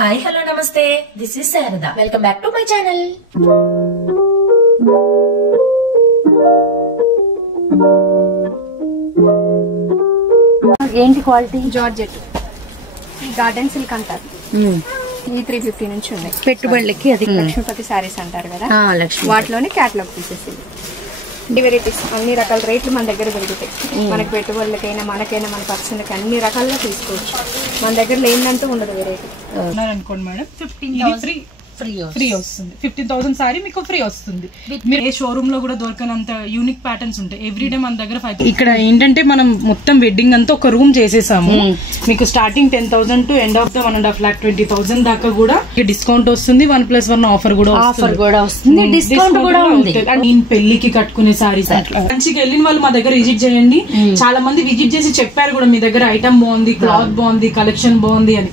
Hi, hello, namaste. This is Sarada. Welcome back to my channel. ఏంటి quality? Georgette garden silk అంటారు. ఈ 350 నుంచి ఉన్నాయి పెట్టుబడులకి. అది లక్ష్మీపతి సారీస్ అంటారు కదా, వాటిలోనే క్యాటలాగ్ పీసెస్. వెరైటీస్ అన్ని రకాల రేట్లు మన దగ్గర దొరుకుతాయి. మనకి పెట్టుబడులకైనా మనకైనా మన పర్సన్లకి అన్ని రకాలుగా తీసుకోవచ్చు. మన దగ్గర లేదంటూ ఉండదు వెరైటీ. అనుకోండి మేడం, 15,000 ఫ్రీ వస్తుంది. 15,000 సారీ మీకు ఫ్రీ వస్తుంది. మీరు ఏ షోరూమ్ లో కూడా దొరకనంత యూనిక్ ప్యాటర్న్స్ ఉంటాయి. ఎవ్రీడే మన దగ్గర 5. ఇక్కడ ఏంటంటే మనం మొత్తం వెడ్డింగ్ అంతా ఒక రూమ్ చేసేసాము. మీకు starting 10,000 to end of the 1.5 lakh 20,000 దాకా కూడా డిస్కౌంట్ వస్తుంది. 1+1 ఆఫర్ కూడా వస్తుంది. డిస్కౌంట్ కూడా ఉంది. నేను పెళ్లికి కట్టుకునే సారీస్ మంచిగా వెళ్ళిన వాళ్ళు మా దగ్గర విజిట్ చేయండి. చాలా మంది విజిట్ చేసి చెప్పారు కూడా, మీ దగ్గర ఐటమ్ బాగుంది, క్లాత్ బాగుంది, కలెక్షన్ బాగుంది అని.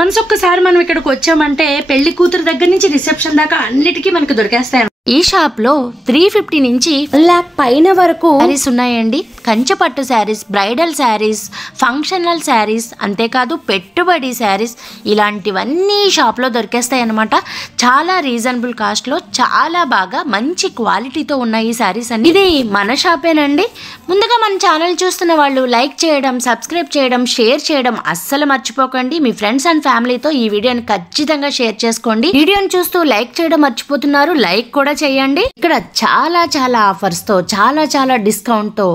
మనసు ఒక్కసారి మనం ఇక్కడికి వచ్చామంటే పెళ్లి కూతురు దగ్గర నుంచి రిసెప్షన్ దాకా అన్నిటికీ మనకు దొరికేస్తాయి. ఈ షాప్ లో 350 నుంచి 1 lakh పైన వరకు శారీస్ ఉన్నాయండి. కంచిపట్టు శారీస్, బ్రైడల్ శారీస్, ఫంక్షనల్ శారీస్, అంతేకాదు పెట్టుబడి శారీస్, ఇలాంటివన్నీ షాప్ లో దొరికేస్తాయి అన్నమాట. చాలా రీజనబుల్ కాస్ట్ లో చాలా బాగా మంచి క్వాలిటీతో ఉన్నాయి ఈ శారీస్ అన్ని. ఇది మన షాపేనండి. ముందుగా మన ఛానల్ చూస్తున్న వాళ్ళు లైక్ చేయడం, సబ్స్క్రైబ్ చేయడం, షేర్ చేయడం అస్సలు మర్చిపోకండి. మీ ఫ్రెండ్స్ అండ్ ఫ్యామిలీతో ఈ వీడియోని ఖచ్చితంగా షేర్ చేసుకోండి. వీడియోని చూస్తూ లైక్ చేయడం మర్చిపోతున్నారు, లైక్ కూడా చేయండి. ఇక్కడ చాలా ఆఫర్స్ తో, చాలా డిస్కౌంట్ తో,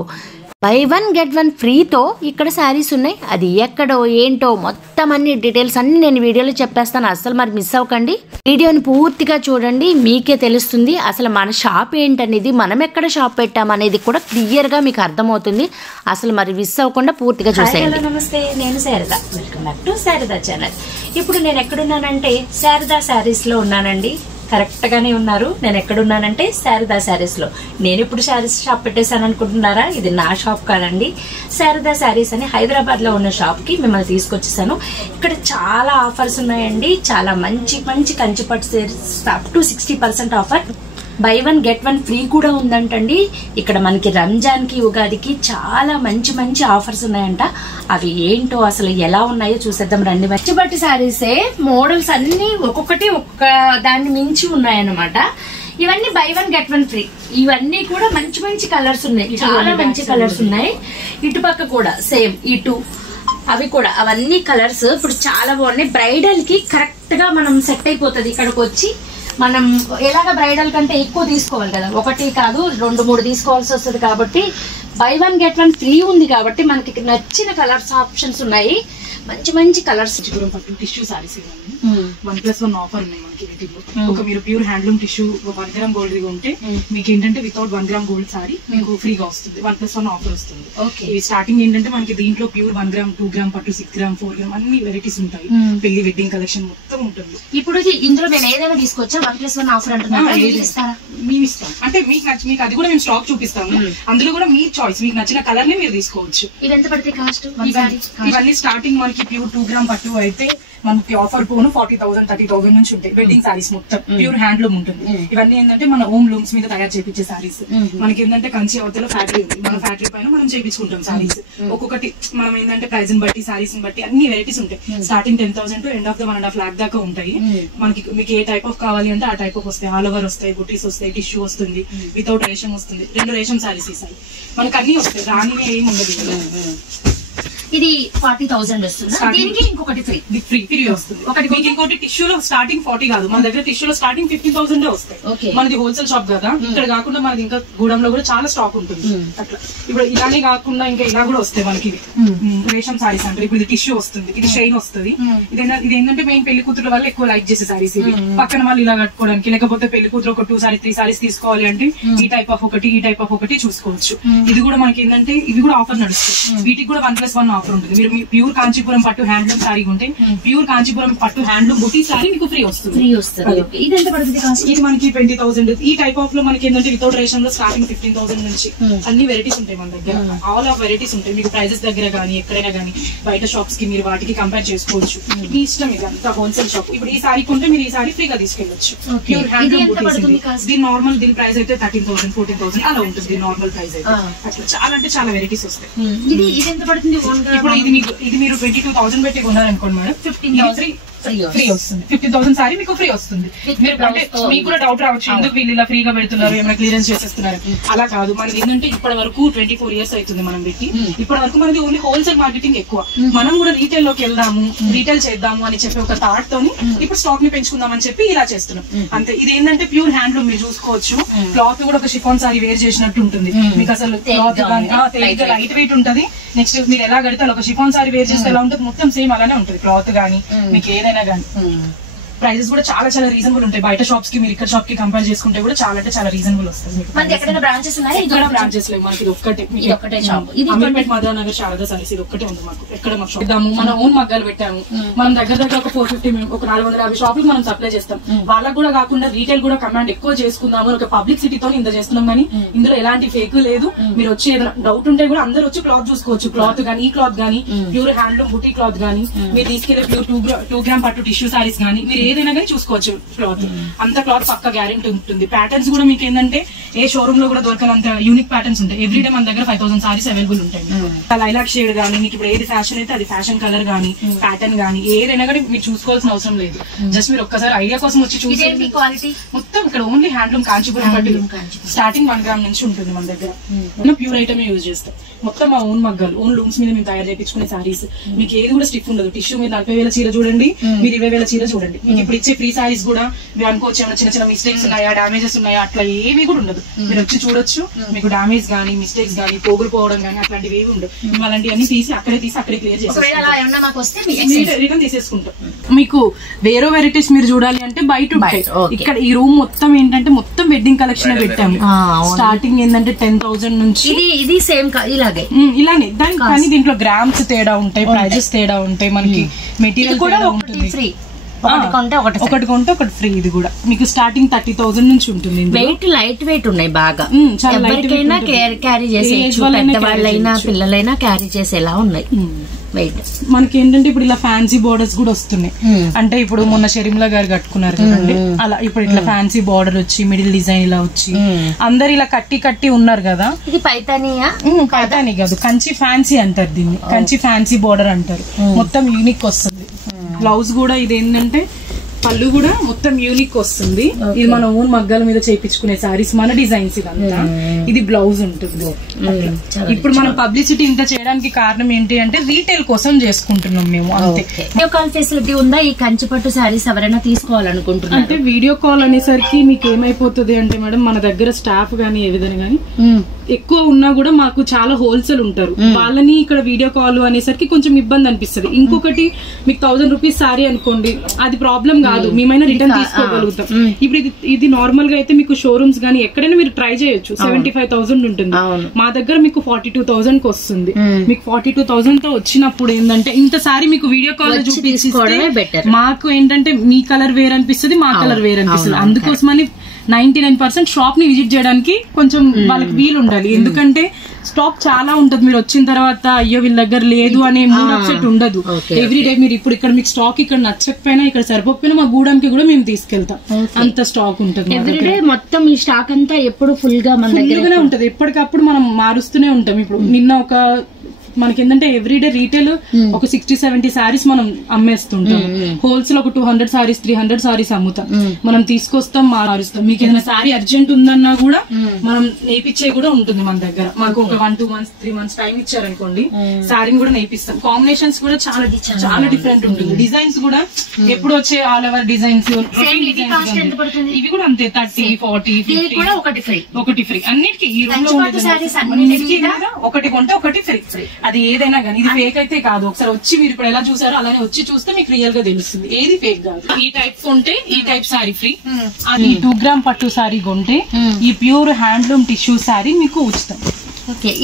బై 1 get 1 ఫ్రీతో ఇక్కడ శారీస్ ఉన్నాయి. అది ఎక్కడో ఏంటో మొత్తం అన్ని డీటెయిల్స్ అన్ని నేను వీడియోలో చెప్పేస్తాను. అసలు మరి మిస్ అవ్వకండి. వీడియోని పూర్తిగా చూడండి, మీకే తెలుస్తుంది అసలు మన షాప్ ఏంటనేది, మనం ఎక్కడ షాప్ పెట్టామనేది కూడా క్లియర్ గా మీకు అర్థమవుతుంది. అసలు మరి మిస్ అవ్వకుండా పూర్తిగా చూసేయండి. నమస్తే, నేను Sharada. Welcome back to Sharada channel. ఇప్పుడు నేను ఎక్కడున్నానంటే శారదా శారీస్ లో ఉన్నానండి. కరెక్ట్ గానే ఉన్నారు. నేను ఎక్కడున్నానంటే శారదా శారీస్ లో. నేను ఇప్పుడు శారీస్ షాప్ పెట్టేశాను అనుకుంటున్నారా? ఇది నా షాప్ కాదండి. శారదా శారీస్ అని హైదరాబాద్ లో ఉన్న షాప్ కి మిమ్మల్ని తీసుకొచ్చేసాను. ఇక్కడ చాలా ఆఫర్స్ ఉన్నాయండి. చాలా మంచి కంచిపట్టు sarees up to 60% offer. Buy 1 get 1 free కూడా ఉందంటండి. ఇక్కడ మనకి రంజాన్ కి, ఉగాదికి చాలా మంచి ఆఫర్స్ ఉన్నాయంట. అవి ఏంటో అసలు ఎలా ఉన్నాయో చూసేద్దాం రండి. కంచిపట్టు శారీసే మోడల్స్ అన్ని ఒక్కొక్కటి ఒక్కొక్క దాన్ని మించి ఉన్నాయన్నమాట. ఇవన్నీ బై 1 get 1 ఫ్రీ. ఇవన్నీ కూడా మంచి కలర్స్ ఉన్నాయి. చాలా మంచి కలర్స్ ఉన్నాయి. ఇటుపక్క కూడా సేమ్, ఇటు అవి కూడా అవన్నీ కలర్స్ ఇప్పుడు చాలా బాగున్నాయి. బ్రైడల్ కి కరెక్ట్ గా మనం సెట్ అయిపోతుంది. ఇక్కడికి వచ్చి మనం ఎలాగ బ్రైడల్ కంటే ఎక్కువ తీసుకోవాలి కదా, 1 కాదు 2 3 తీసుకోవాల్సి వస్తుంది. కాబట్టి బై 1 get 1 ఫ్రీ ఉంది కాబట్టి మనకి నచ్చిన కలర్స్ ఆప్షన్స్ ఉన్నాయి. మంచి కలర్స్. టిష్యూ సారీస్ 1+1 ఆఫర్ ఉన్నాయి మనకి. ఒక మీరు pure handloom tissue 1 gram gold ఉంటే మీకు ఏంటంటే వితౌట్ 1 gram గోల్డ్ సారీ మీకు ఫ్రీగా వస్తుంది. 1+1 ఆఫర్ వస్తుంది. ఇవి స్టార్టింగ్ ఏంటంటే మనకి దీంట్లో ప్యూర్ 1 gram 2 gram పట్టు 6 gram 4 gram అన్ని వెరైటీస్ ఉంటాయి. పెళ్లి వెడ్డింగ్ కలెక్షన్ మొత్తం ఉంటుంది. ఇప్పుడు ఇందులో మేము ఏదైనా తీసుకొచ్చా 1+1 ఆఫర్ అంటున్నాం. మేము ఇస్తాం అంటే మీకు అది కూడా మేము స్టాక్ చూపిస్తాము. అందులో కూడా మీ చాయిస్, మీకు నచ్చిన కలర్ ని మీరు తీసుకోవచ్చు. ఇది ఎంత పడితే కాస్ట్? ఇవన్నీ స్టార్టింగ్ మనకి ప్యూర్ 2 gram పట్టు అయితే మనకి ఆఫర్ పోను 40,000 30,000 నుంచి ఉంటాయి. వెడ్డింగ్ సారీస్ మొత్తం ప్యూర్ హ్యాండ్లూమ్ ఉంటుంది. ఇవన్నీ ఏంటంటే మన హోమ్ లూమ్స్ మీద తయారు చేయించే సారీస్. మనకి ఏంటంటే కంచి అవతల ఫ్యాక్టరీ ఉంది. మన ఫ్యాక్టరీ పైన మనం చేయించుకుంటాం సారీస్. ఒక్కొక్కటి మనం ఏంటంటే ప్రైజ్ బట్టి, సారీస్ బట్టి అన్ని వెరైటీస్ ఉంటాయి. Starting 10,000 to end of the 1.5 lakh దాకా ఉంటాయి. మీకు ఏ టైప్ ఆఫ్ కావాలి అంటే ఆ టైప్ ఆఫ్ వస్తాయి. ఆల్ ఓవర్ వస్తాయి, బుటీస్ వస్తాయి, టిష్యూ వస్తుంది, వితౌట్ రేషన్ వస్తుంది. 2 రేషన్ సారీస్ ఇస్తాయి. మనకి అన్ని వస్తాయి, రాని ఏమి ఉండదు. ఇది 40,000 వస్తుంది. దీనికి ఇంకొకటి ఫ్రీ వస్తుంది. మీకు ఇంకోటి టిష్యూలో స్టార్టింగ్ 40 కాదు, మన దగ్గర టిష్యూలో స్టార్టింగ్ 15,000 వస్తాయి. మనది హోల్సేల్ షాప్ కదా, ఇక్కడ కాకుండా మనది ఇంకా గూడంలో కూడా చాలా స్టాక్ ఉంటుంది. అట్లా ఇప్పుడు ఇలానే కాకుండా ఇంకా ఇలా కూడా వస్తాయి మనకి. రేషన్ సారీస్ అంటే ఇప్పుడు ఇది టిష్యూ వస్తుంది, ఇది షైన్ వస్తుంది. ఇది ఏంటంటే మెయిన్ పెళ్లి కూతురు వాళ్ళు ఎక్కువ లైక్ చేసే సారీస్ ఇవి. పక్కన వాళ్ళు ఇలా కట్టుకోవడానికి, లేకపోతే పెళ్లి కూతురు ఒక 2 సారీస్ 3 సారీస్ తీసుకోవాలి అంటే ఈ టైప్ ఆఫ్ ఒకటి, ఈ టైప్ ఆఫ్ ఒకటి చూసుకోవచ్చు. ఇది కూడా మనకి ఏంటంటే ఇవి కూడా ఆఫర్ నడుస్తుంది. వీటికి కూడా 1+1 ఆఫర్ ఉంటుంది. మీరు ప్యూర్ కాంచీపురం పట్టు హ్యాండ్లూమ్ సారీ ఉంటే ప్యూర్ కాంచీపురం పట్టు హ్యాండ్లూమ్ బుటీ సారీ మీకు ఫ్రీ వస్తుంది. ఇది ఎంత పడుతుంది? ఇది మనకి 20,000. ఈ టైప్ ఆఫ్ లో మనకి ఏంటంటే వితౌట్ రేషన్ లో స్టార్టింగ్ 15,000 నుంచి అన్ని వెరైటీస్ ఉంటాయి మన దగ్గర. ఆల్ ఆఫ్ వెరైటీస్ ఉంటాయి. మీకు ప్రైజెస్ దగ్గర గానీ ఎక్కడైనా గానీ బయట షాప్స్ కి మీరు వాటికి కంపేర్ చేసుకోవచ్చు. మీ ఇష్టం, ఇది అంతా హోల్సేల్ షాప్. ఇప్పుడు ఈ సారీ కొంటే మీరు ఈ సారీ ఫ్రీగా తీసుకెళ్ళచ్చు. ప్యూర్ హ్యాండ్లూమ్ బుటీస్. దీని నార్మల్ దీని ప్రైస్ అయితే 13,000 14,000 అలా ఉంటుంది. నార్మల్ ప్రైస్ అయితే అట్లా చాలా అంటే చాలా వెరైటీస్ వస్తాయి. ఇది ఎంత పడుతుంది? ఇప్పుడు ఇది మీరు 22,000 పెట్టి కొన్నారనుకోండి మేడం, ఫ్రీ వస్తుంది. 15,000 సారీ మీకు ఫ్రీ వస్తుంది. మీరు అంటే మీకు కూడా డౌట్ రావచ్చు, ఎందుకు వీళ్ళు ఇలా ఫ్రీగా పెడుతున్నారు, ఏమైనా క్లియరెన్స్ చేసేస్తున్నారు. అలా కాదు, మనకి ఏంటంటే ఇప్పటి వరకు 24 years అవుతుంది మనం పెట్టి. ఇప్పటి వరకు మనది ఓన్లీ హోల్సేల్ మార్కెటింగ్ ఎక్కువ. మనం కూడా రీటైల్ లోకి వెళ్దాము, రీటైల్ చేద్దాము అని చెప్పి ఒక థాట్ తోని ఇప్పుడు స్టాక్ ని పెంచుకుందాం అని చెప్పి ఇలా చేస్తున్నాం అంతే. ఇది ఏంటంటే ప్యూర్ హ్యాండ్లూమ్, మీరు చూసుకోవచ్చు. క్లాత్ కూడా ఒక షిఫాన్ సారీ వేర్ చేసినట్టు ఉంటుంది మీకు. అసలు క్లాత్ లైట్ వెయిట్ ఉంటది. నెక్స్ట్ మీరు ఎలా కడితే ఒక షిఫాన్ సారీ వేర్ చేస్తే ఎలా ఉంటుంది, మొత్తం సేమ్ అలానే ఉంటుంది క్లాత్ గానీ మీకు ఏదైనా గానీ. ప్రైజెస్ కూడా చాలా చాలా రీజనబుల్ ఉంటాయి. బయట షాప్స్ కి మీరు ఇక్కడ షాప్ కి కంపేర్ చేసుకుంటే కూడా చాలా అంటే చాలా రీజనబుల్ వస్తుంది. బ్రాంచెస్ బ్రాంచెస్ లేవు మనకి, ఇది ఒక్కటే షాప్. అమీర్పేట్ మధురానగర్ శారదా సారీస్ ఇది ఒక్కటే ఉంది మాకు. ఎక్కడ మాకు షాప్ ఇద్దాము, మన ఓన్ మగ్గాలు పెట్టాము. మనం దగ్గర ఒక 450 ఒక 450 షాపులు మనం సప్లై చేస్తాం. వాళ్ళకు కూడా కాకుండా రీటైల్ కూడా కమాండ్ ఎక్కువ చేసుకుందాము ఒక పబ్లిసిటీతో ఇంత చేస్తున్నాం. కానీ ఇందులో ఎలాంటి ఫేక్ లేదు. మీరు వచ్చి ఏదైనా డౌట్ ఉంటే కూడా అందరూ వచ్చి క్లాత్ చూసుకోవచ్చు. క్లాత్ గానీ, ఈ క్లాత్ గానీ, ప్యూర్ హ్యాండ్లూమ్ బుటీ క్లాత్ గానీ, మీరు తీసుకెళ్లే ప్యూర్ 2 గ్రామ్ పట్టు టిష్యూ సారీస్ గానీ, మీరు ఏదైనా కానీ చూసుకోవచ్చు. క్లాత్ అంత క్లాత్ పక్క గ్యారెంటీ ఉంటుంది. ప్యాటర్న్స్ కూడా మీకు ఏంటంటే ఏ షోరూమ్ లో కూడా దొరకనంత యూనిక్ ప్యాటర్న్స్ ఉంటాయి. ఎవ్రీడే మన దగ్గర 5,000 సారీస్ అవైలబుల్ ఉంటాయి. లైలాక్ షేడ్ గానీ, మీకు ఇప్పుడు ఏది ఫ్యాషన్ అయితే అది ఫ్యాషన్ కలర్ గానీ, ప్యాటర్న్ గానీ ఏదైనా కానీ మీరు చూసుకోవాల్సిన అవసరం లేదు. జస్ట్ మీరు ఒక్కసారి ఐడియా కోసం వచ్చి చూసేది. మొత్తం ఇక్కడ ఓన్లీ హ్యాండ్లూమ్ కాంచీపురం పట్టు స్టార్టింగ్ 1 గ్రామ్ నుంచి ఉంటుంది మన దగ్గర. ప్యూర్ ఐటమ్ యూజ్ చేస్తాం. మొత్తం మా ఓన్ మగ్గాలు, ఓన్ లూమ్స్ మీద మేము తయారు చేయించుకునే సారీస్. మీకు ఏది కూడా స్టిఫ్ ఉండదు. టిష్యూ మీరు 40,000 చీర చూడండి, మీరు 20,000 చీర చూడండి. మీకు ఇప్పుడు ఇచ్చే ఫ్రీ సారీస్ కూడా మీరు అనుకోవచ్చు ఏమైనా చిన్న చిన్న మిస్టేక్స్ ఉన్నాయా, డామేజెస్ ఉన్నాయా, అట్లా ఏవి కూడా ఉండదు. మీరు వచ్చి చూడొచ్చు. మీకు డామేజ్ గానీ, మిస్టేక్స్ గానీ, పోగులు పోవడం గానీ అట్లాంటివి ఏవి ఉండవు. మేము అలాంటివన్నీ తీసి అక్కడే క్లియర్ చేసి రిటర్న్ తీసేసుకుంటాం. మీకు వేరే వెరైటీస్ మీరు చూడాలి అంటే బయట ఉంటాయి. ఇక్కడ ఈ రూమ్ మొత్తం ఏంటంటే మొత్తం వెడ్డింగ్ కలెక్షన్ పెట్టాము. స్టార్టింగ్ ఏంటంటే 10,000 నుంచి ఇది సేమ్ ఇలానే దానికి. కానీ దీంట్లో గ్రామ్స్ తేడా ఉంటాయి, ప్రైజెస్ తేడా ఉంటాయి, మనకి మెటీరియల్ కూడా ఉంటుంది. ఒకటి కొంటే ఒకటి ఫ్రీ. ఇది కూడా మీకు స్టార్టింగ్ 30,000 నుంచి ఉంటుంది. వెయిట్ లైట్ వెయిట్ ఉన్నాయి బాగా. ఎవరికైనా క్యారీ చేసేయచ్చు, పెద్దవాళ్ళైనా పిల్లలైనా క్యారీ చేసేలా ఉన్నాయి వెయిట్. మనకి ఏంటంటే ఇప్పుడు ఇలా ఫ్యాన్సీ బోర్డర్స్ కూడా వస్తున్నాయి. అంటే ఇప్పుడు మొన్న షరీంలా గారు కట్టుకున్నారు కదండి, అలా ఇప్పుడు ఇట్లా ఫ్యాన్సీ బోర్డర్ వచ్చి మిడిల్ డిజైన్ ఇలా వచ్చి అందరు ఇలా కట్టి ఉన్నారు కదా. ఇది పైతానియా? పైతాని కాదు, కంచి ఫ్యాన్సీ అంటారు దీన్ని. కంచి ఫ్యాన్సీ బోర్డర్ అంటారు. మొత్తం యూనిక్ వస్తుంది. బ్లౌజ్ కూడా ఇది ఏంటంటే పళ్ళు కూడా మొత్తం యూనిక్ వస్తుంది. ఇది మన ఓన్ మగ్గాల మీద చేయించుకునే సారీస్, మన డిజైన్స్ ఇదంతా. ఇది బ్లౌజ్ ఉంటుంది. ఇప్పుడు మనం పబ్లిసిటీ ఇంత చేయడానికి కారణం ఏంటి అంటే రీటైల్ కోసం చేసుకుంటున్నాం మేము అంతే. వీడియో కాల్ ఫెసిలిటీ ఉందా ఈ కంచిపట్టు సారీస్ ఎవరైనా తీసుకోవాలనుకుంటున్నారు? అంటే వీడియో కాల్ అనేసరికి మీకు ఏమైపోతుంది అంటే మేడం, మన దగ్గర స్టాఫ్ గానీ ఏ విధంగా గానీ ఎక్కువ ఉన్నా కూడా మాకు చాలా హోల్సేల్ ఉంటారు. వాళ్ళని ఇక్కడ వీడియో కాల్ అనేసరికి కొంచెం ఇబ్బంది అనిపిస్తుంది. ఇంకొకటి మీకు 1,000 రూపీస్ సారీ అనుకోండి, అది ప్రాబ్లం కాదు, మేమైనా రిటర్న్ తీసుకోగలుగుతాం. ఇప్పుడు ఇది నార్మల్ గా అయితే మీకు షోరూమ్స్ గానీ ఎక్కడైనా మీరు ట్రై చేయొచ్చు. 75,000 ఉంటుంది. మా దగ్గర మీకు 42,000 కి వస్తుంది. మీకు 42,000 తో వచ్చినప్పుడు ఏంటంటే ఇంత సారీ మీకు వీడియో కాల్ చూపించిస్తే మాకు ఏంటంటే మీ కలర్ వేర్ అనిపిస్తుంది, మా కలర్ వేర్ అనిపిస్తుంది. అందుకోసమని 99% షాప్ ని విజిట్ చేయడానికి కొంచెం వాళ్ళకి వీలు ఉండాలి. ఎందుకంటే స్టాక్ చాలా ఉంటది. మీరు వచ్చిన తర్వాత అయ్యో వీళ్ళ దగ్గర లేదు అనే మూడ్ అప్సెట్ ఉండదు. ఎవ్రీడే మీరు ఇప్పుడు ఇక్కడ మీకు స్టాక్ ఇక్కడ నచ్చకపోయినా, ఇక్కడ సరిపోకపోయినా మా గూడానికి కూడా మేము తీసుకెళ్తాం. అంత స్టాక్ ఉంటుంది. ఎవ్రీడే మొత్తం ఈ స్టాక్ అంతా ఎప్పుడు ఫుల్ గా మన దగ్గరనే ఉంటది. ఎప్పటికప్పుడు మనం మారుస్తూనే ఉంటాం. ఇప్పుడు నిన్న ఒక మనకి ఏంటంటే ఎవ్రీడే రీటైల్ ఒక 60-70 సారీస్ మనం అమ్మేస్తుంటాం. హోల్సేల్ ఒక 200 సారీస్ 300 సారీస్ అమ్ముతాం. మనం తీసుకొస్తాం, మారుస్తాం. మీకు ఏదైనా సారీ అర్జెంట్ ఉందన్నా కూడా మనం నేర్పించే కూడా ఉంటుంది మన దగ్గర. మాకు ఒక 1-2 months 3 months టైం ఇచ్చారనుకోండి, సారీని కూడా నేర్పిస్తాం. కాంబినేషన్స్ కూడా చాలా డిఫరెంట్ ఉంటుంది. డిజైన్స్ కూడా ఎప్పుడు వచ్చే ఆల్ ఓవర్ డిజైన్స్ ఇవి కూడా అంతే 30, 40, 50 ఒకటి ఫ్రీ. అన్నిటికీ ఈ రూమ్ లో ఒకటి కొంటే ఒకటి ఫ్రీ. అది ఏదైనా కానీ ఇది ఫేక్ అయితే కాదు. ఒకసారి వచ్చి మీరు ఇప్పుడు ఎలా చూసారో అలానే వచ్చి చూస్తే మీకు రియల్ గా తెలుస్తుంది ఏది ఫేక్ కాదు. ఈ టైప్ కొంటే ఈ టైప్ సారీ ఫ్రీ. అది 2 గ్రామ్ పట్టు సారీ కొంటే ఈ ప్యూర్ హ్యాండ్లూమ్ టిష్యూ సారీ మీకు ఉచితం.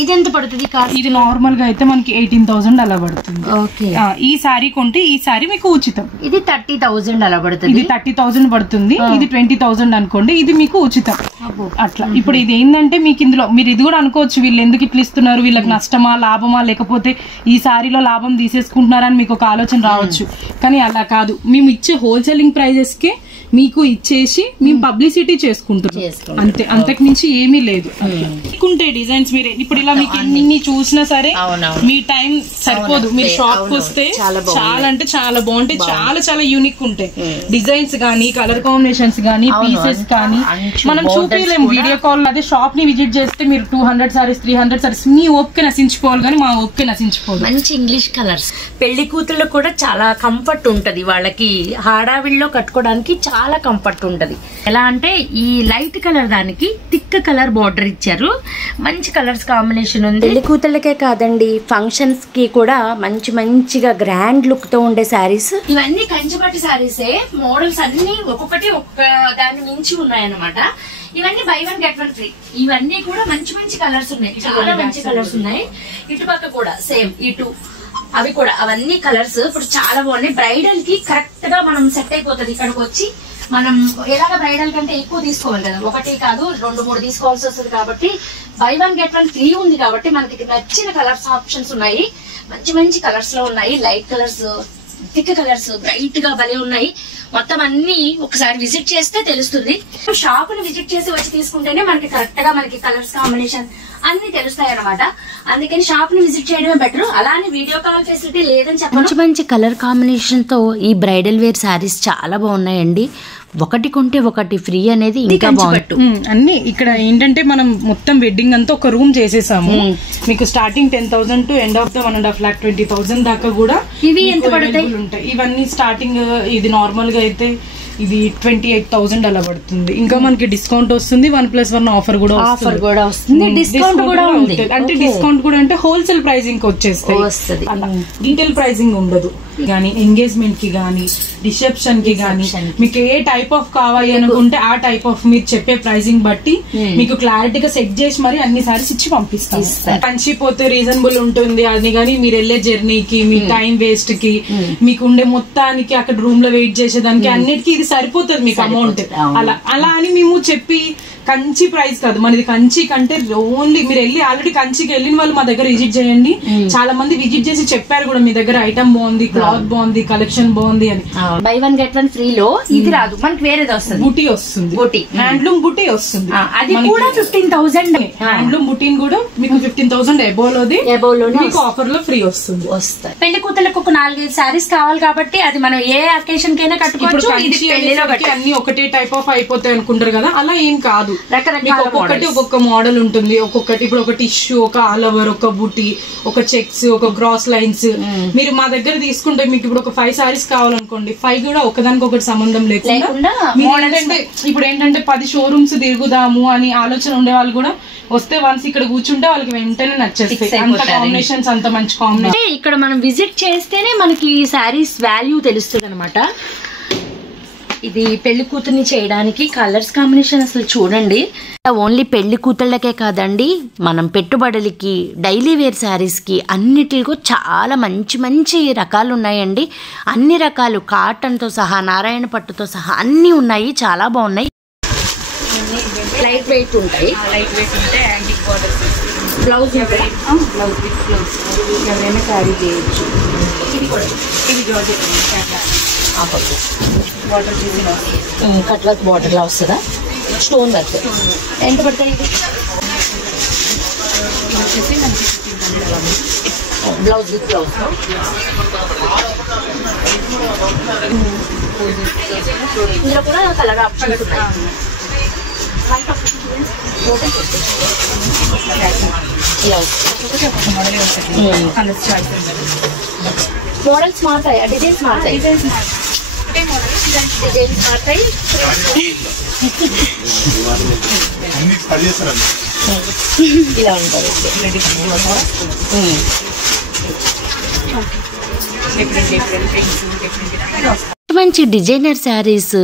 ఇది ఎంత పడుతుంది? ఇది నార్మల్ గా అయితే మనకి 18,000 అలా పడుతుంది. ఈ సారీ కొంటే ఈ సారీ మీకు ఉచితం. ఇది 30,000 అలా పడుతుంది. ఇది 30,000 పడుతుంది. ఇది 20,000 అనుకోండి, ఇది మీకు ఉచితం. అట్లా ఇప్పుడు ఇది ఏంటంటే మీకు ఇందులో మీరు ఇది కూడా అనుకోవచ్చు, వీళ్ళు ఎందుకు ఇట్లా ఇస్తున్నారు, వీళ్ళకి నష్టమా లాభమా, లేకపోతే ఈ సారీలో లాభం తీసేసుకుంటున్నారని మీకు ఒక ఆలోచన రావచ్చు. కానీ అలా కాదు. మేము ఇచ్చే హోల్సేలింగ్ ప్రైజెస్ కి మీకు ఇచ్చేసి మేము పబ్లిసిటీ చేసుకుంటున్నాం అంతే, అంతకు మించి ఏమీ లేదు. ఉంటాయి డిజైన్స్ మీరు ఇప్పుడు ఇలా మీకు ఎన్ని చూసినా సరే మీ టైం సరిపోదు. మీరు షాప్ కి వస్తే చాలా అంటే చాలా బాగుంటాయి, చాలా చాలా యూనిక్ ఉంటాయి డిజైన్స్ గానీ, కలర్ కాంబినేషన్స్ గానీ, పీసెస్ కానీ మనం చూపించలేము వీడియో కాల్. అదే షాప్ ని విజిట్ చేస్తే మీరు 200 సారీస్ 300 సారీస్ మీ ఓపిక నశించుకోవాలి, కానీ మా ఓపిక నశించుకోవాలి. మంచి ఇంగ్లీష్ కలర్స్ పెళ్లి కూతుర్లకు కూడా చాలా కంఫర్ట్ ఉంటది, వాళ్ళకి హడావిడిలో కట్టుకోవడానికి చాలా కంఫర్ట్ ఉంటది. ఎలా అంటే ఈ లైట్ కలర్ దానికి థిక్ కలర్ బార్డర్ ఇచ్చారు, మంచి కలర్స్ కాంబినేషన్ ఉంది. పెళ్లి కూతుర్లకే కాదండి, ఫంక్షన్స్ కి కూడా మంచిగా గ్రాండ్ లుక్ తో ఉండే శారీస్. ఇవన్నీ కంచిపట్టు శారీసే, మోడల్స్ అన్ని ఒక్కొక్కటి ఒక్కొక్క దాన్ని మించి ఉన్నాయన్నమాట. ఇవన్నీ బై 1 get 1 ఫ్రీ. ఇవన్నీ కూడా మంచి కలర్స్ ఉన్నాయి, చాలా మంచి కలర్స్ ఉన్నాయి. ఇటుపక్క కూడా సేమ్, ఇటు అవి కూడా అవన్నీ కలర్స్ ఇప్పుడు చాలా బాగున్నాయి. బ్రైడల్ కి కరెక్ట్ గా మనం సెట్ అయిపోతుంది. ఇక్కడికి వచ్చి మనం ఎలాగ బ్రైడల్ కంటే ఎక్కువ తీసుకోవాలి కదా, 1 కాదు 2 3 తీసుకోవాల్సి వస్తుంది. కాబట్టి బై 1 get 1 ఫ్రీ ఉంది కాబట్టి మనకి నచ్చిన కలర్స్ ఆప్షన్స్ ఉన్నాయి. మంచి కలర్స్ లో ఉన్నాయి, light colours, thick colours, bright గా భలే ఉన్నాయి. మొత్తం అన్ని ఒకసారి విజిట్ చేస్తే తెలుస్తుంది. షాప్ ని విజిట్ చేసి వచ్చి తీసుకుంటేనే మనకి కరెక్ట్ గా మనకి కలర్స్ కాంబినేషన్ అన్ని తెలుస్తాయి అనమాట. అందుకని షాప్ ని విజిట్ చేయడమే బెటర్. అలానే వీడియో కాల్ ఫెసిలిటీ లేదని చెప్పండి. మంచి కలర్ కాంబినేషన్ తో ఈ బ్రైడల్ వేర్ శారీస్ చాలా బాగున్నాయండి. ఒకటి కొంటే ఒకటి ఫ్రీ అనేది ఇంకా బాగుంటుంది. అన్ని ఇక్కడ ఏంటంటే మనం మొత్తం వెడ్డింగ్ అంతా ఒక రూమ్ చేసేసాము. మీకు starting 10,000 to end of the 1.5 lakh 20,000 దాకా కూడా ఇవి ఎంత పడతాయి ఉంటాయి. ఇవన్నీ స్టార్టింగ్ ఇది నార్మల్ గా అయితే ఇది 28,000 అలా పడుతుంది. ఇంకా మనకి డిస్కౌంట్ వస్తుంది, 1+1 ఆఫర్ కూడా వస్తుంది. డిస్కౌంట్ కూడా ఉంది. అంటే డిస్కౌంట్ కూడా అంటే హోల్సేల్ ప్రైసింగ్ వచ్చేస్తాయి, డీటెయిల్ ప్రైసింగ్ ఉండదు. కానీ ఎంగేజ్మెంట్ కి గానీ, రిసెప్షన్ కి గానీ మీకు ఏ టైప్ ఆఫ్ కావాలి అనుకుంటే ఆ టైప్ ఆఫ్ మీరు చెప్పే ప్రైసింగ్ బట్టి మీకు క్లారిటీగా సెట్ చేసి మరి అన్ని సారీస్ ఇచ్చి పంపిస్తాం. పంచిపోతే రీజనబుల్ ఉంటుంది అది, కానీ మీరు వెళ్ళే జర్నీకి, మీ టైం వేస్ట్ కి, మీకు ఉండే మొత్తానికి అక్కడ రూమ్ లో వెయిట్ చేసేదానికి అన్నిటికీ ఇది సరిపోతుంది మీకు అమౌంట్. అలా అని మేము చెప్పి కంచి ప్రైస్ కాదు మనది. కంచి కంటే ఓన్లీ మీరు వెళ్ళి ఆల్రెడీ కంచికి వెళ్ళిన వాళ్ళు మా దగ్గర విజిట్ చేయండి. చాలా మంది విజిట్ చేసి చెప్పారు కూడా మీ దగ్గర ఐటమ్ బాగుంది, క్లాత్ బాగుంది, కలెక్షన్ బాగుంది అని. బై 1 get 1 ఫ్రీ లో ఇది రాదు మనకి, వేరేది వస్తుంది. బుటీ వస్తుంది, హ్యాండ్లూమ్ బుటీ వస్తుంది. అది కూడా 15,000. హ్యాండ్లూమ్ బుటీని కూడా మీకు 15,000 అబోవ్ మీకు ఆఫర్ లో ఫ్రీ వస్తుంది. పెళ్లి కూతుర్లకు ఒక 4-5 శారీస్ కావాలి కాబట్టి అది మనం ఏ అకేషన్ కైనా కట్టుకోవచ్చు. అన్ని ఒకటే టైప్ ఆఫ్ అయిపోతాయి అనుకుంటారు కదా, అలా ఏం కాదు. ఒక్కొక్కటి ఒక్కొక్క మోడల్ ఉంటుంది. ఒక్కొక్కటి ఇప్పుడు ఒక టిష్యూ, ఒక ఆల్ ఓవర్, ఒక బుటీ, ఒక చెక్స్, ఒక క్రాస్ లైన్స్ మీరు మా దగ్గర తీసుకుంటే మీకు ఇప్పుడు ఒక 5 సారీస్ కావాలనుకోండి, 5 కూడా ఒకదానికి ఒకటి సంబంధం లేకుండా ఇప్పుడు ఏంటంటే 10 షోరూమ్స్ తిరుగుదాము అని ఆలోచన ఉండే వాళ్ళు కూడా వస్తే వన్స్ ఇక్కడ కూర్చుంటే వాళ్ళకి వెంటనే నచ్చేస్తాయి. అంత కాంబినేషన్స్, అంత మంచి కాంబినేషన్. ఇక్కడ మనం విజిట్ చేస్తేనే మనకి శారీస్ వాల్యూ తెలుస్తుంది అనమాట. ఇది పెళ్లి కూతుర్ని చేయడానికి కలర్స్ కాంబినేషన్ అసలు చూడండి. ఓన్లీ పెళ్లి కూతుళ్ళకే కాదండి, మనం పెట్టుబడులకి, డైలీ వేర్ శారీస్ కి అన్నిటికీ చాలా మంచి రకాలు ఉన్నాయండి. అన్ని రకాలు కాటన్ తో సహా, నారాయణ పట్టుతో సహా అన్ని ఉన్నాయి, చాలా బాగున్నాయి. లైట్ వెయిట్ ఉంటాయి, antique borders, blouse with blouse ఎవరైనా క్యారీ చేయొచ్చు. ఇది కూడా ఇది జార్జెట్ బార్డర్ చూసి కట్ వర్క్ బార్డర్ లా వస్తుందా, స్టోన్ వర్క్. ఎంత పడతాయి ఇది? వచ్చేసి మనకి బ్లౌజ్ విత్ బ్లౌజ్. ఇందులో కూడా కలర్ ఆప్షన్స్ ఉన్నాయి. మోడల్స్ మారుతాయి, డిజైన్స్ మారుతాయి, డిజైన్స్ మారుతాయి. ఇలా ఉంటుంది మంచి డిజైనర్ శారీస్,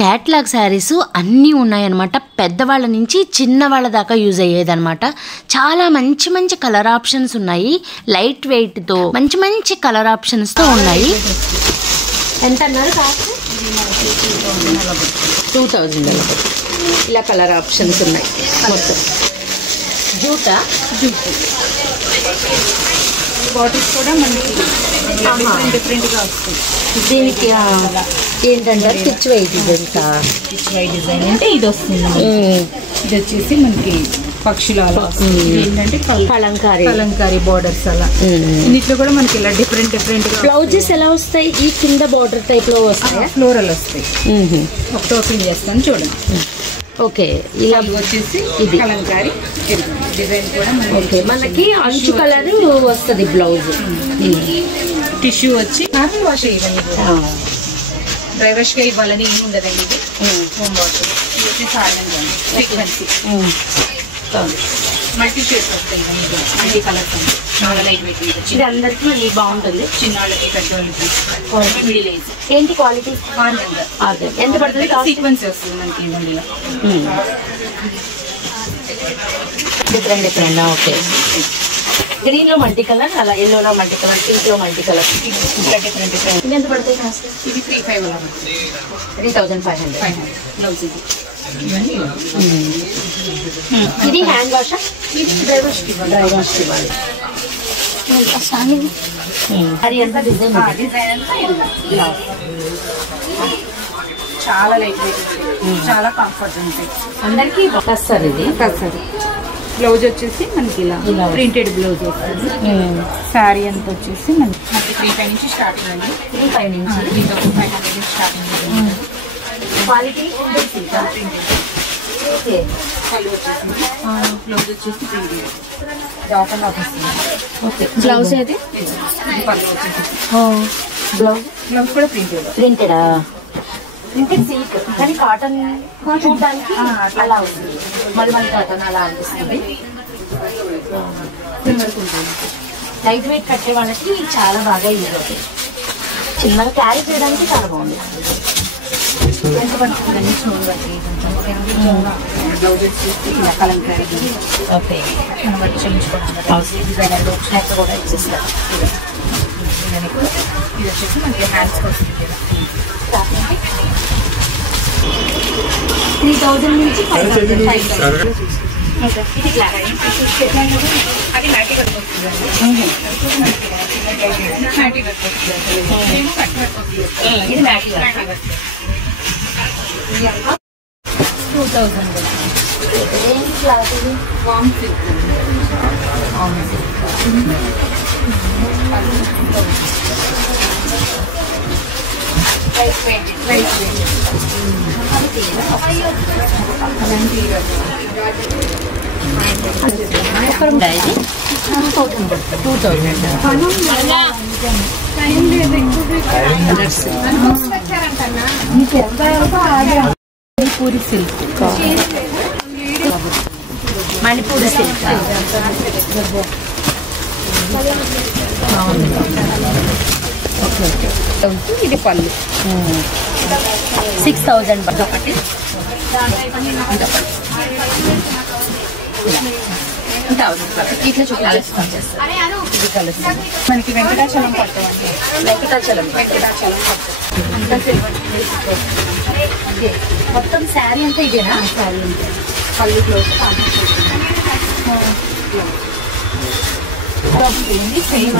క్యాట్లాగ్ శారీస్ అన్నీ ఉన్నాయన్నమాట. పెద్దవాళ్ళ నుంచి చిన్నవాళ్ళ దాకా యూజ్ అయ్యేదన్నమాట. చాలా మంచి కలర్ ఆప్షన్స్ ఉన్నాయి. లైట్ వెయిట్తో మంచి కలర్ ఆప్షన్స్తో ఉన్నాయి. ఎంత అన్నారు కాస్ట్? 2000. ఇలా కలర్ ఆప్షన్స్ ఉన్నాయి మొత్తం. జూట్ బాటిల్స్ కూడా మనకి డిఫరెంట్ గా వస్తుంది. దీనికి ఏంటంటారు pitch Y designs. Pitch Y design అంటే ఇది వస్తుంది. ఇది వచ్చేసి మనకి పక్షులు అలా ఏంటంటే కలంకారీ బార్డర్స్ అలా. ఇన్నిట్లో కూడా మనకి ఇలా డిఫరెంట్ డిఫరెంట్ బ్లౌజెస్ ఎలా వస్తాయి? ఈ కింద బార్డర్ టైప్ లో వస్తాయి, ఫ్లోరల్ వస్తాయి. ఒకటి ఓపెన్ చేస్తాను చూడండి. ఓకే, ఇలా వచ్చేసి ఇది కలంకారీ డిజైన్ కూడా ఓకే. మనకి అంచు కలర్ వస్తుంది బ్లౌజ్. టిష్యూ వచ్చి కాటన్ వాష్ ఇవ్వండి, డ్రై వాష్ గా ఇవ్వాలని ఏమి ఉండదండి. ఇది హోమ్ వాష్. ఇది వచ్చి ఫ్రీక్వెన్సీ మల్టీ షేడ్స్ వస్తాయి, మల్టీ కలర్స్ అండి. చాలా లైట్ వెయిట్. ఇది అందరికి మళ్ళీ బాగుంటుంది, చిన్నవాళ్ళకి పెద్దవాళ్ళకి. Middle age. ఏంటి క్వాలిటీ? ఎంత పడుతుంది? సీక్వెన్స్ వస్తుంది మనకి ఇవ్వండిలో. Different different. ఓకే, గ్రీన్ లో మల్టీ కలర్, అలా ఎల్లో లో మల్టీ కలర్, పింక్ లో మల్టీ కలర్, ఇంకా డిఫరెంట్ డిఫరెంట్. ఇది ఎంత పడుతుంది? ఇది 3,500 అలా 3,500. బ్లౌజ్ ఇది. ఇవన్నీ ఇది హ్యాండ్ వాష్, ఇది డ్రై వాష్ ఇవ్వాలి. అది ఎంత డిజైన్? డిజైన్ అంతా ఇలా చాలా లైట్ వెయిట్, చాలా కంఫర్ట్ ఉంటాయి అందరికి వస్తారు. ఇది వస్తుంది. బ్లౌజ్ వచ్చేసి మనకి ఇలా ప్రింటెడ్ బ్లౌజ్ వస్తుంది. శారీ అంత వచ్చేసి మనకి 3,500 నుంచి స్టార్టింగ్ అండి. 3,500 నుంచి. దీంతో 500 నుంచి స్టార్టింగ్. Quality okay. బ్లౌజ్ వచ్చేసి ప్రింటెడ్ జాకెట్ వస్తుంది. ఓకే, బ్లౌజ్ ఏది? పళ్ళు వచ్చేసి బ్లౌజ్ కూడా ప్రింటెడ్. ప్రింటెడా? ప్రింటెడ్ సిల్క్ కానీ కాటన్ చూడడానికి అలా ఉంది, మల్మల్ కాటన్ అలా అనిపిస్తుంది. లైట్ వెయిట్ కట్టే వాళ్ళకి చాలా బాగా యూజ్ అవుతుంది, చిన్నగా క్యారీ చేయడానికి చాలా బాగుంది. ఎంత పడుతుందండి? స్టోన్ బట్టి బ్లౌజ్ వచ్చేసి ఇలా కలంకారీ. ఓకే, మనం బట్టి చేయించుకోవడం డిజైనర్లు వచ్చినట్టు కూడా ఇచ్చేస్తారు. ఇది వచ్చేసి మనకి హ్యాండ్స్కి వస్తుంది. 3,000 నుంచి 5,000. ఇది అది మ్యాటీ వర్క్ వస్తుందండి. మ్యాటీ వర్క్ వస్తుంది. ఇది మ్యాటీ వర్క్. 2,000. ఏంటి క్లాత్ ఇది? వామ్ silk. Manipuri silk. Manipuri silk. ఇది పళ్ళు. 6,000 ఒకటి. ఇట్లా చూడాలి. ఇది కలర్స్ మనకి వెంకటాచలం పట్టు అండి. వెంకటాచలం పట్టు. మొత్తం శారీ అంతా ఇదేనా? శారీ ఉంటుంది. పళ్ళు క్లోజ్.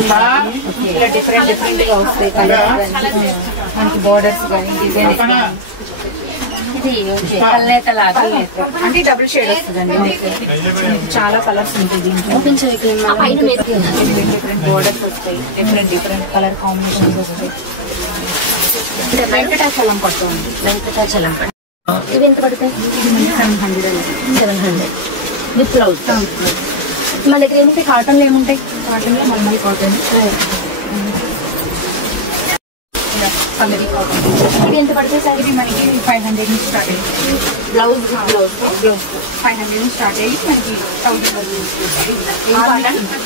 ఇలా డిఫరెంట్ డిఫరెంట్ గా వస్తాయి కలర్స్. మనకి బోర్డర్స్ కానీ డిజైన్ ఇది కల్నేత లాగా అంటే డబుల్ షేడ్ వస్తుందండి. చాలా కలర్స్ ఉంటాయి దీంట్లో. డిఫరెంట్ బోర్డర్స్ వస్తాయి, డిఫరెంట్ డిఫరెంట్ కలర్ కాంబినేషన్స్ వస్తాయి. వెంకటాచలం పట్టు ఉంది. వెంకటాచలం. ఇవి ఎంత పడతాయి? ఇది మనకి 700. With blouse. మన దగ్గర ఏముంటాయి? కాటన్లో ఏముంటాయి? కాటన్లో మల్మల్ కాటన్, పల్లవి కాటన్. ఇవి ఎంత పడతాయి సార్? ఇది మనకి 500 నుంచి స్టార్ట్ అయ్యి బ్లౌజ్ బ్లౌజ్ 500 నుంచి స్టార్ట్ అయ్యి మనకి 1000 వరకు.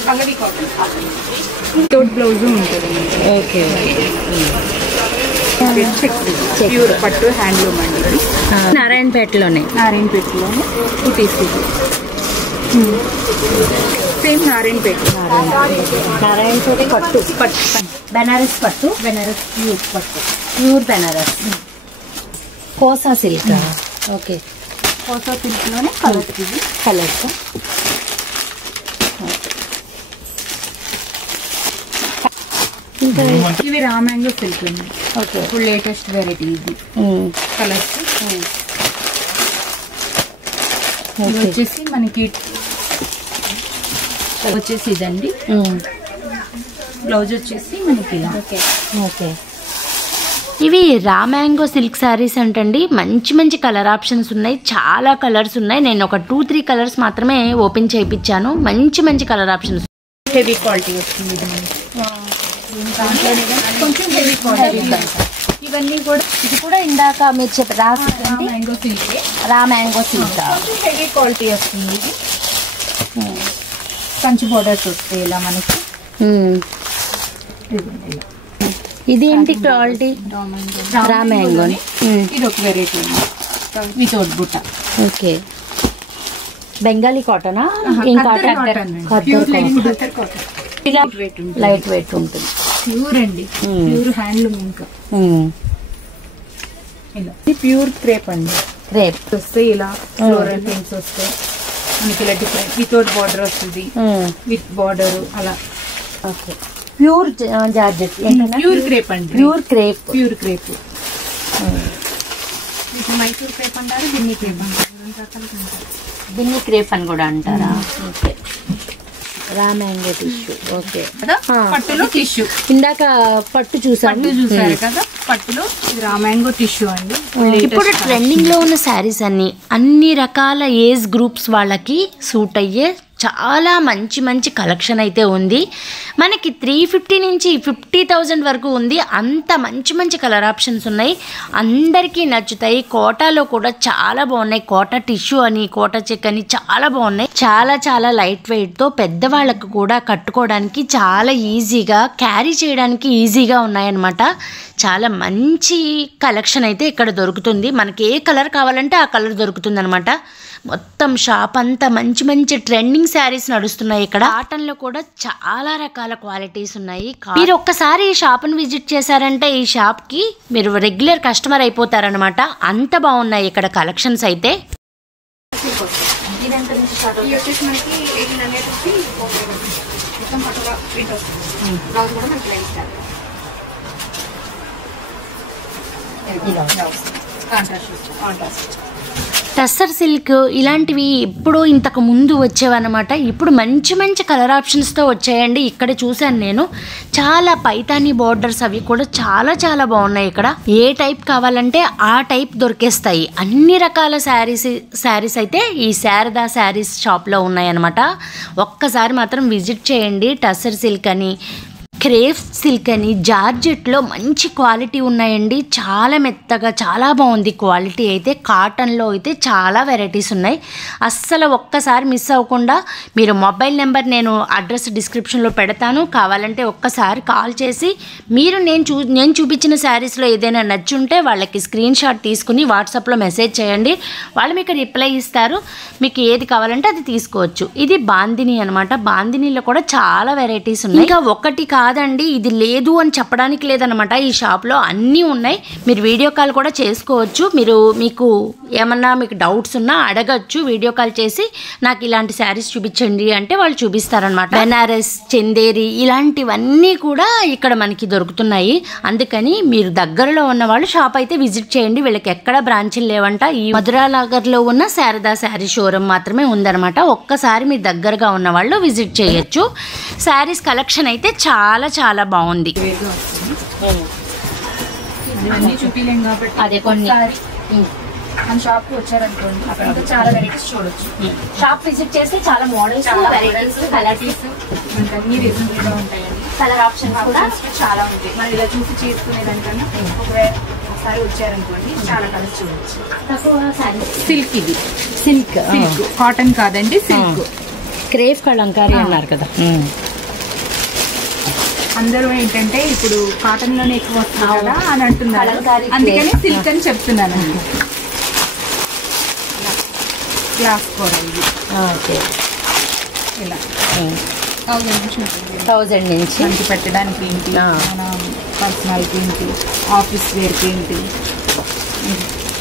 పల్లవి కాటన్ తోటి బ్లౌజ్ ఉంటుంది. ఓకే. ప్యూర్ పట్టు హ్యాండ్లూమ్ అండి. నారాయణపేటలోనే. నారాయణపేటలోనే కుటీస్. సేమ్ నారాయణపేట. నారాయణపేట పట్టు. బెనారస్ పట్టు. బెనారస్ ప్యూర్ పట్టు. Pure Banaras. Kosa silk. Okay, Kosa silk లోనే కలర్స్. ఇది కలర్స్. ఇంకా ఇవి రా మ్యాంగో సిల్క్ అండి. ఓకే, ఇప్పుడు లేటెస్ట్ వెరైటీ ఇది. కలర్స్ ఇది వచ్చేసి మనకి వచ్చేసి ఇదండి. బ్లౌజ్ వచ్చేసి మనకి ఓకే. ఇవి రా మ్యాంగో సిల్క్ శారీస్ అంటండి. మంచి మంచి కలర్ ఆప్షన్స్ ఉన్నాయి, చాలా కలర్స్ ఉన్నాయి. నేను ఒక 2-3 కలర్స్ మాత్రమే ఓపెన్ చేయించాను. మంచి మంచి కలర్ ఆప్షన్స్. హెవీ క్వాలిటీ వస్తుంది కొంచెం హెవీ క్వాలిటీ. ఇవన్నీ కూడా ఇది కూడా ఇందాక మీరు చెప్పి రా మ్యాంగో సిల్క్, రా మ్యాంగో సిల్క్ హెవీ క్వాలిటీ వస్తుంది. ఇది కంచి బోర్డర్స్ వస్తాయి ఇలా మనకి. ఇది ఏంటి క్వాలిటీ? Raw mango. ఇది ఒక వెరైటీ వితౌట్ బుట్ట. ఓకే, బెంగాలీ కాటనా? లైట్ వెయిట్ ఉంటుంది. ప్యూర్ అండి, ప్యూర్ హ్యాండ్లూమ్. ఇంకా ఇలా ప్యూర్ క్రేప్ అండి. క్రేప్ వస్తాయి ఇలా ఫ్లోరల్ ప్రింట్స్ వస్తాయి మనకి ఇలా డిఫరెంట్. వితౌట్ బార్డర్ వస్తుంది, విత్ బార్డర్ అలా. Okay, pure georgette. Pure crepe అండి. Pure crepe. Pure crepe. Mysore crepe అంటారు, బిన్ని క్రేప్ అంటారు. బిన్ని క్రేప్ అని కూడా అంటారా? Okay, raw mango tissue. Okay, పట్టులో టిష్యూ. ఇందాక పట్టు చూసారు కదా, పట్టులో ఇది రా మ్యాంగో టిష్యూ అండి. ఇప్పుడు ట్రెండింగ్ లో ఉన్న శారీస్ అన్ని రకాల ఏజ్ గ్రూప్స్ వాళ్ళకి సూట్ అయ్యే చాలా మంచి మంచి కలెక్షన్ అయితే ఉంది. మనకి 350 నుంచి 50,000 వరకు ఉంది. అంత మంచి మంచి కలర్ ఆప్షన్స్ ఉన్నాయి, అందరికీ నచ్చుతాయి. కోటాలో కూడా చాలా బాగున్నాయి. కోటా టిష్యూ అని, కోటా చెక్ అని చాలా బాగున్నాయి. చాలా చాలా లైట్ వెయిట్తో పెద్దవాళ్ళకు కూడా కట్టుకోవడానికి చాలా ఈజీగా, క్యారీ చేయడానికి ఈజీగా ఉన్నాయన్నమాట. చాలా మంచి కలెక్షన్ అయితే ఇక్కడ దొరుకుతుంది. మనకి ఏ కలర్ కావాలంటే ఆ కలర్ దొరుకుతుంది అనమాట. మొత్తం షాప్ అంతా మంచి మంచి ట్రెండింగ్ శారీస్ నడుస్తున్నాయి. ఇక్కడ కాటన్ లో కూడా చాలా రకాల క్వాలిటీస్ ఉన్నాయి. మీరు ఒక్కసారి ఈ షాప్ ని విజిట్ చేశారంటే ఈ షాప్ కి మీరు రెగ్యులర్ కస్టమర్ అయిపోతారనమాట. అంత బాగున్నాయి ఇక్కడ కలెక్షన్స్ అయితే. టస్సర్ సిల్క్ ఇలాంటివి ఎప్పుడో ఇంతకు ముందు వచ్చేవన్నమాట. ఇప్పుడు మంచి మంచి కలర్ ఆప్షన్స్తో వచ్చాయండి. ఇక్కడ చూశాను నేను, చాలా పైతానీ బార్డర్స్ అవి కూడా చాలా చాలా బాగున్నాయి. ఇక్కడ ఏ టైప్ కావాలంటే ఆ టైప్ దొరికేస్తాయి. అన్ని రకాల శారీస్ అయితే ఈ శారదా శారీస్ షాప్లో ఉన్నాయన్నమాట. ఒక్కసారి మాత్రం విజిట్ చేయండి. టస్సర్ సిల్క్ అని, క్రేప్ సిల్క్ అని, జార్జెట్లో మంచి క్వాలిటీ ఉన్నాయండి. చాలా మెత్తగా చాలా బాగుంది క్వాలిటీ అయితే. కాటన్లో అయితే చాలా వెరైటీస్ ఉన్నాయి. అస్సలు ఒక్కసారి మిస్ అవ్వకుండా మీరు మొబైల్ నెంబర్ నేను అడ్రస్ డిస్క్రిప్షన్లో పెడతాను. కావాలంటే ఒక్కసారి కాల్ చేసి మీరు నేను చూపించిన శారీస్లో ఏదైనా నచ్చుంటే వాళ్ళకి స్క్రీన్ షాట్ తీసుకుని వాట్సాప్లో మెసేజ్ చేయండి. వాళ్ళు మీకు రిప్లై ఇస్తారు. మీకు ఏది కావాలంటే అది తీసుకోవచ్చు. ఇది బాందిని అనమాట. బాందినీలో కూడా చాలా వెరైటీస్ ఉన్నాయి. ఇంకా ఒకటి కాదండి, ఇది లేదు అని చెప్పడానికి లేదనమాట. ఈ షాప్లో అన్నీ ఉన్నాయి. మీరు వీడియో కాల్ కూడా చేసుకోవచ్చు. మీకు ఏమన్నా మీకు డౌట్స్ ఉన్నా అడగచ్చు. వీడియో కాల్ చేసి నాకు ఇలాంటి శారీస్ చూపించండి అంటే వాళ్ళు చూపిస్తారనమాట. బెనారస్, చందేరి ఇలాంటివన్నీ కూడా ఇక్కడ మనకి దొరుకుతున్నాయి. అందుకని మీరు దగ్గరలో ఉన్న వాళ్ళు షాప్ అయితే విజిట్ చేయండి. వీళ్ళకి ఎక్కడ బ్రాంచ్లు లేవంట. ఈ మధురానగర్లో ఉన్న శారదా శారీ షోరూమ్ మాత్రమే ఉందన్నమాట. ఒక్కసారి మీ దగ్గరగా ఉన్న వాళ్ళు విజిట్ చేయొచ్చు. శారీస్ కలెక్షన్ అయితే చాలా చాలా బాగుంది. చూపిలేం కాబట్టి అదే కొన్ని మన షాప్ కి వచ్చారనుకోండి, అక్కడ చాలా వెరైటీస్ చూడొచ్చు. షాప్ విజిట్ చేస్తే చాలా మోడల్స్, వెరైటీస్, కలర్స్ మనకి అన్ని రీజనబుల్ గా ఉంటాయండి. కలర్ ఆప్షన్ కూడా చాలా ఉంటాయి. మనం ఇలా చూసి చేసుకునే దానికన్నా ఒకసారి వచ్చారనుకోండి చాలా కలర్స్ చూడొచ్చు. సిల్క్, ఇది సిల్క్ కాటన్ కాదండి, సిల్క్. క్రేప్ కలంకారీ అన్నారు కదా. అందరూ ఏంటంటే ఇప్పుడు కాటన్ లోనే ఎక్కువ వస్తుంది కదా అని అంటున్నారు, అందుకని సిల్క్ అని చెప్తున్నాను. గ్లాస్ కూడా ఇది ఓకే. ఇలా 1000 నుంచి మంచి పెట్టడానికి ఏంటి, మన పర్సనల్కి ఏంటి, ఆఫీస్ వేర్కి ఏంటి,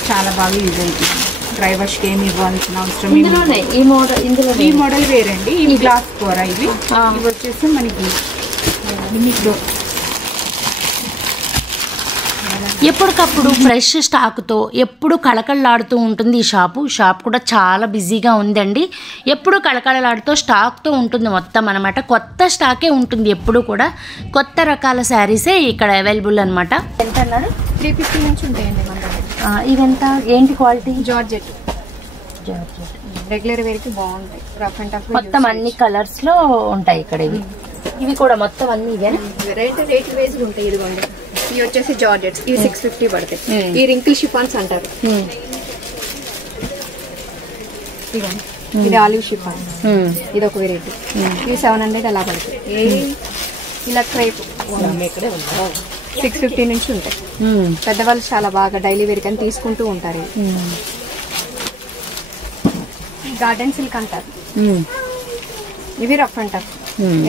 చాలా బాగా యూజ్ అవుతుంది. డ్రై వాష్కి ఏమి ఇవ్వాల్సిన అవసరం ఈ మోడల్ వేరండి. ఈ గ్లాస్ కూర ఇవి వచ్చేసి మనకి ఎప్పటికప్పుడు ఫ్రెష్ స్టాక్తో ఎప్పుడు కళకళలాడుతూ ఉంటుంది ఈ షాప్ కూడా చాలా బిజీగా ఉందండి. ఎప్పుడు కళకళలాడుతూ స్టాక్తో ఉంటుంది మొత్తం అనమాట. కొత్త స్టాకే ఉంటుంది ఎప్పుడు కూడా, కొత్త రకాల శారీసే ఇక్కడ అవైలబుల్ అనమాట. ఎంత అన్నాడు? 350 నుంచి ఉంటాయండి మన దగ్గర. ఇవెంత? ఏంటి క్వాలిటీ? జార్జెట్ రెగ్యులర్ వేర్కి బాగుంటాయి. రఫ్ అండ్ టఫ్ మొత్తం అన్ని కలర్స్ లో ఉంటాయి ఇక్కడ. ఇవి కూడా మొత్తం అన్ని ఇవేనా? రేట్ వేస్డ్ ఉంటాయి. ఇదిగోండి, ఇవి వచ్చేసి జార్జెట్స్, ఇవి 650 పడతాయి. ఈ రింకిల్ షిఫాన్స్ అంటారు. ఇది ఆలివ్ షిఫాన్, ఇది ఒక వెరైటీ. ఇవి 700 అలా పడతాయి. ఇలా క్రేప్ 650 నుంచి ఉంటాయి. పెద్దవాళ్ళు చాలా బాగా డైలీ వేర్ కానీ తీసుకుంటూ ఉంటారు. గార్డెన్ సిల్క్ అంటారు. ఇవి రఫ్ అండ్ టఫ్,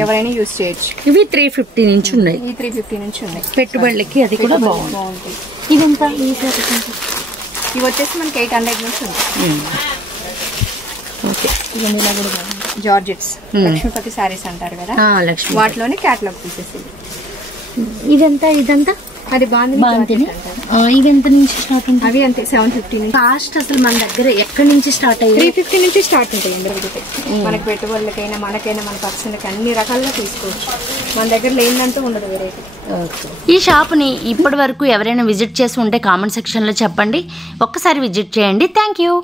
ఎవరైనా యూజ్ చేయొచ్చు. ఇవి 350 నుంచి ఉన్నాయి. ఈ 350 నుంచి ఉన్నాయి. పెట్టుబడులకి అది కూడా బాగుంటాయి. ఇదంతా ఇవి వచ్చేసి మనకి 800 నుంచి ఉంటాయి. ఓకే, జార్జెట్స్ లక్ష్మీపతి శారీస్ అంటారు కదా, లక్ష్మి వాటిలోనే క్యాటలాగ్ పీసెస్. ఇదంతా అది బాగుంది. ఇవెంత నుంచి స్టార్ట్ ఉంటాయి? అవి అంతే 750 నుంచి. కాస్ట్ అసలు మన దగ్గర ఎక్కడి నుంచి స్టార్ట్ అయ్యి? 350 నుంచి స్టార్ట్ ఉంటాయి. దొరుకుతాయి మనకి, పెట్టుబడులకైనా మనకైనా మన పర్సన్కి అన్ని రకాలుగా తీసుకోవచ్చు. మన దగ్గర లేదంటూ ఉండదు వెరైటీ. ఈ షాప్ని ఇప్పటి వరకు ఎవరైనా విజిట్ చేసి ఉంటే కామెంట్ సెక్షన్లో చెప్పండి. ఒక్కసారి విజిట్ చేయండి. Thank you.